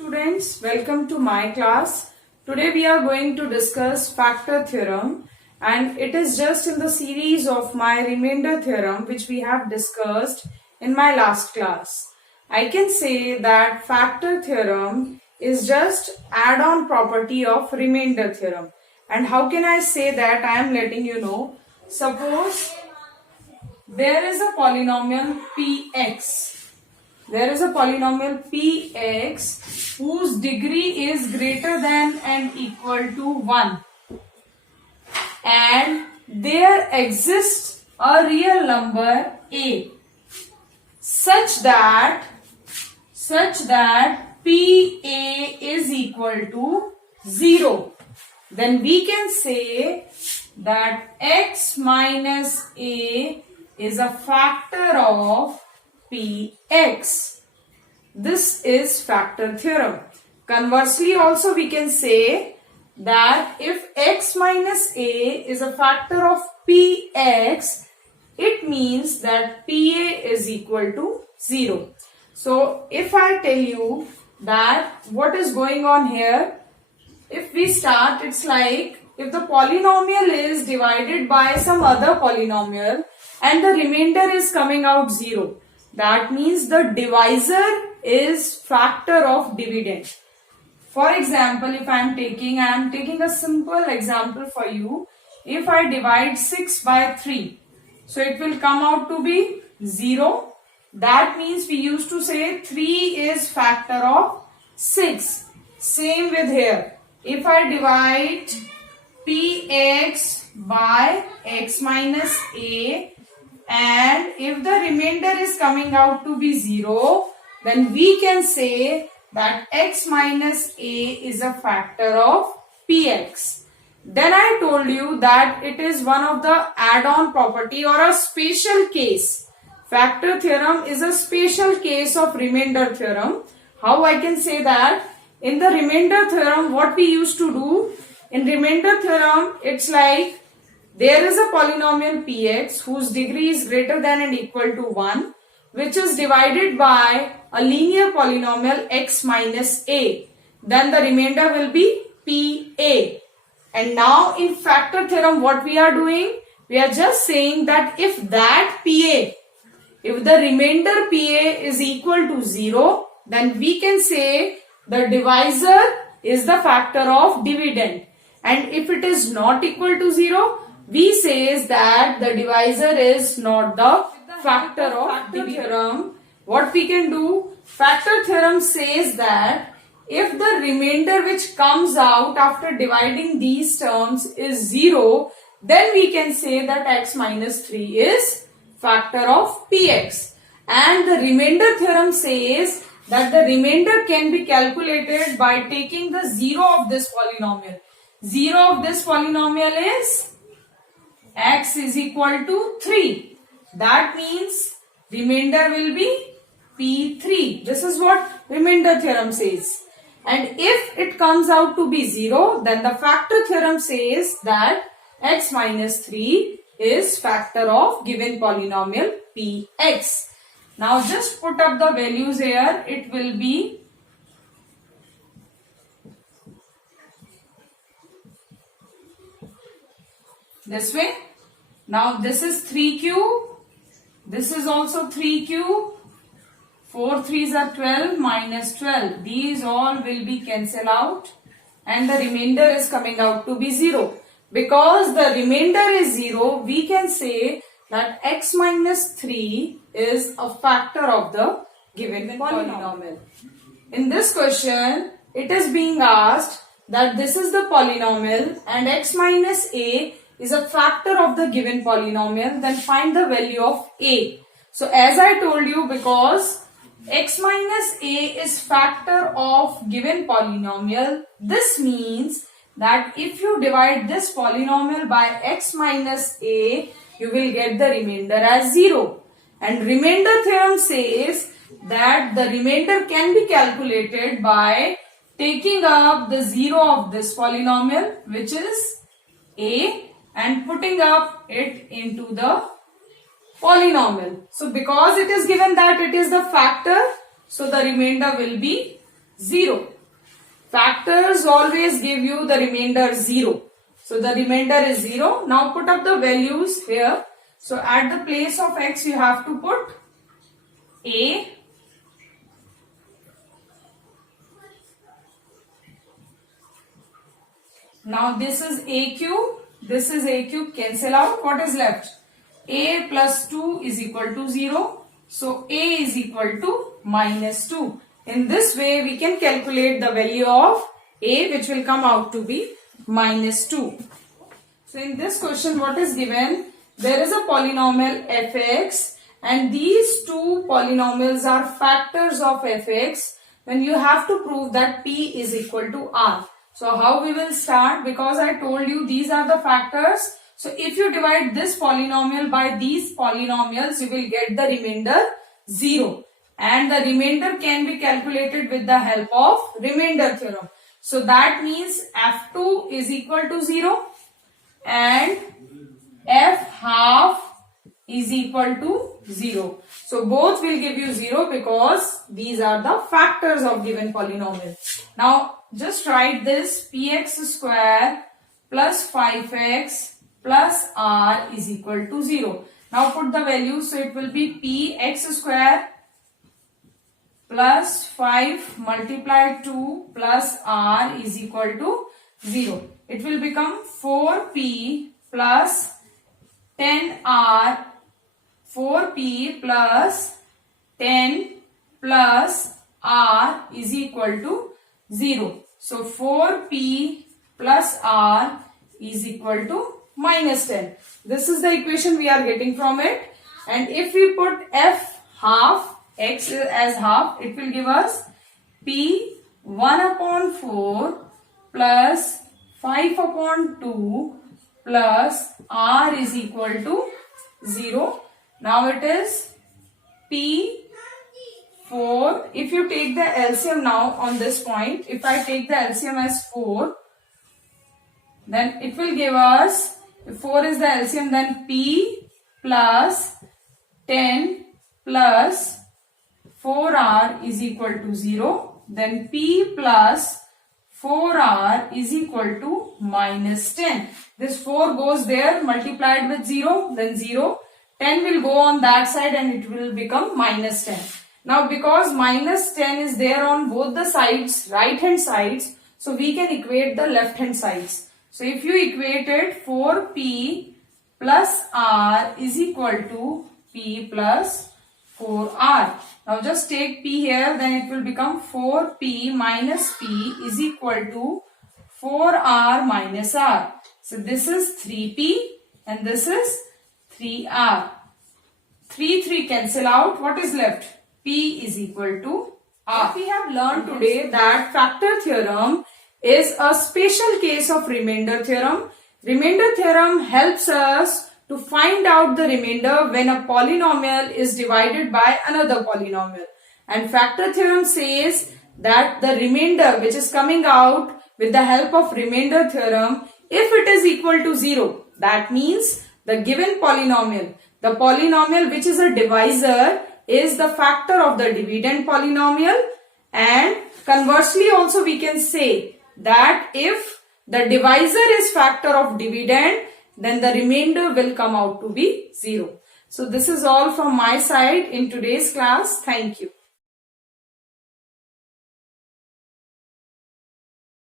Students, welcome to my class. Today we are going to discuss factor theorem, and it is just in the series of my remainder theorem which we have discussed in my last class. I can say that factor theorem is just add-on property of remainder theorem. And how can I say that? I am letting you know. Suppose there is a polynomial px. There is a polynomial px whose degree is greater than and equal to 1, and there exists a real number a such that pa is equal to 0. Then we can say that x minus a is a factor of px. This is factor theorem. Conversely also we can say that if x minus a is a factor of px, it means that pa is equal to 0. So if I tell you that what is going on here, if we start, it's like if the polynomial is divided by some other polynomial and the remainder is coming out 0. That means the divisor is factor of dividend. For example, if I am taking a simple example for you. If I divide 6 by 3, so it will come out to be 0. That means we used to say 3 is factor of 6. Same with here. If I divide px by x minus a, and if the remainder is coming out to be 0, then we can say that x minus a is a factor of px. Then I told you that it is one of the add-on property or a special case. Factor theorem is a special case of remainder theorem. How I can say that? In the remainder theorem, what we used to do, in remainder theorem, it's like there is a polynomial px whose degree is greater than and equal to 1, which is divided by a linear polynomial x minus a. Then the remainder will be pa. And now in factor theorem, what we are doing? We are just saying that if that pa, if the remainder pa is equal to 0, then we can say the divisor is the factor of dividend. And if it is not equal to 0, we says that the divisor is not the factor of theorem. What we can do? Factor theorem says that if the remainder which comes out after dividing these terms is 0, then we can say that x minus 3 is factor of px. And the remainder theorem says that the remainder can be calculated by taking the 0 of this polynomial. 0 of this polynomial is x is equal to 3. That means remainder will be p3. This is what remainder theorem says. And if it comes out to be 0, then the factor theorem says that x minus 3 is factor of given polynomial px. Now just put up the values here. It will be this way. Now this is 3 cube. This is also 3 cube. 4 3s are 12 minus 12. These all will be cancelled out. And the remainder is coming out to be 0. Because the remainder is 0, we can say that x minus 3 is a factor of the given polynomial. In this question, it is being asked that this is the polynomial and x minus a is a factor of the given polynomial, then find the value of a. So as I told you, because x minus a is factor of given polynomial, this means that if you divide this polynomial by x minus a, you will get the remainder as 0. And remainder theorem says that the remainder can be calculated by taking up the 0 of this polynomial, which is a, and putting up it into the polynomial. So because it is given that it is the factor, so the remainder will be 0. Factors always give you the remainder 0. So the remainder is 0. Now put up the values here. So at the place of x you have to put a. Now this is a cube. This is a cube. Cancel out. What is left? A plus 2 is equal to 0. So a is equal to minus 2. In this way we can calculate the value of a, which will come out to be minus 2. So in this question what is given? There is a polynomial fx and these two polynomials are factors of fx. When you have to prove that p is equal to r. So how we will start? Because I told you these are the factors. So if you divide this polynomial by these polynomials, you will get the remainder 0. And the remainder can be calculated with the help of remainder theorem. So that means f2 is equal to 0 and f half is equal to 0. So both will give you 0 because these are the factors of given polynomial. Now just write this: px square plus 5x plus r is equal to 0. Now put the values. So it will be px square plus 5 multiplied 2 plus r is equal to 0. It will become 4p plus 10r, 4p plus 10 plus r is equal to 0. So 4p plus r is equal to minus 10. This is the equation we are getting from it. And if we put f half, x as half, it will give us p 1 upon 4 plus 5 upon 2 plus r is equal to 0. Now it is p 4. If you take the LCM now on this point, if I take the LCM as 4, then it will give us, if 4 is the LCM, then p plus 10 plus 4r is equal to 0. Then p plus 4r is equal to minus 10. This 4 goes there, multiplied with 0, then 0. 10 will go on that side and it will become minus 10. Now because minus 10 is there on both the sides, right hand sides, so we can equate the left hand sides. So if you equate it, 4p plus r is equal to p plus 4r. Now just take p here, then it will become 4p minus p is equal to 4r minus r. So this is 3p and this is 3r. 3 cancel out. What is left? P is equal to r. We have learned today that factor theorem is a special case of remainder theorem. Remainder theorem helps us to find out the remainder when a polynomial is divided by another polynomial. And factor theorem says that the remainder which is coming out with the help of remainder theorem, if it is equal to 0, that means the given polynomial, the polynomial which is a divisor, is the factor of the dividend polynomial. And conversely also we can say that if the divisor is factor of dividend, then the remainder will come out to be 0. So this is all from my side in today's class. Thank you.